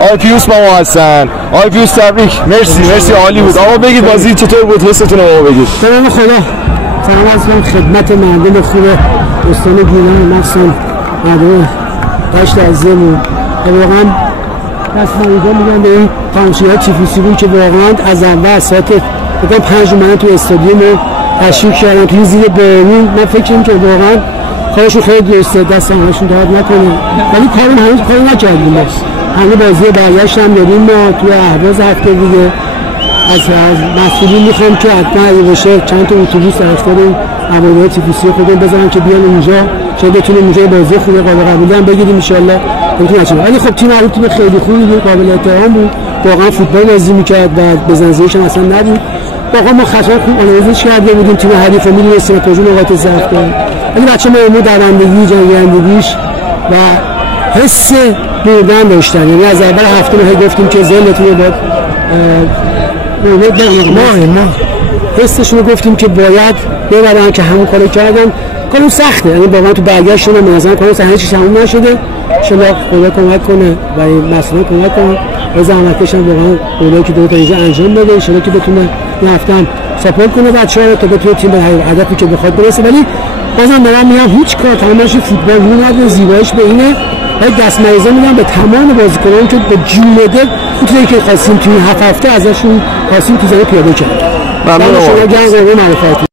آقای پیوس با ما هستن. آقای پیوس تبریک. مرسی عالی بود. آقا بگید بازی چطور بود؟ حستون رو بگید. به نام خدا سلام عرض می‌کنم خدمت مردم خوب استان گیلان، مخصوصا مردم دشت عزیزمون. واقعا دست مریضا میگن به این تماشاگرای تیفوسی بود که واقعا از اول ساعت بگم 5 اومدن تو استادیوم تشریف کردن توی زیر بارون. من فکر کنم که واقعا کارشون خیلی درسته، دست همشون درد نکنه، ولی هنوز کاری نکردیم. ما همه بازی برگشت هم داریم. ما توی اهواز هفته دیگه از مسئولین میخوام که حتما اگه باشه چند تا اتوبوس فرستادیم عوامل تیفوسی خودمون بزنن که بیان اونجا چه بتونیم اونجا بازی خوب قابل قبولی هم بگیریم ان شاء الله. ولی خب تیم عروض تیم خیلی خوبی بود، قابل احترام بود، واقعا فوتبال بازی میکرد و بزنزیش هم اصلا نبود. واقعا ما خطا خوب آنالیزش کرده بودیم، تیم حریف رو میدونستیم کجا نقاط ضعف داره، ولی بچه ما دوندگی جنگندگیش و حس بردن داشتن. یعنی از اول هفته ما گفتیم که ذهنتون رو باید ما حسشون رو گفتیم که باید ببرن که همون کارو کردن. کارو سخته، یعنی واقعا تو برگشتون به نظر کارو همه چیز تموم نشده. ان شاء الله خدا کمک کنه و مسئولین کمک کنن و زحمتکش هم واقعا اونایی که دو تا اینجا انجام بده ان شاء الله که بتونه این هفته هم ساپورت کنه بچه‌ها تا بتونه تیم به هدفی که بخواد برسه. ولی بازم دارم میگم هیچ کار تمامش فوتبال نداره، زیباییش به اینه. ولی دست مریضا میگم به تمام بازیکنان که به جوله فوتبالی که خواستیم تو این هفته ازشون خواستیم تو زمین پیاده کنیم. ممنون. شما گنج رو معرفت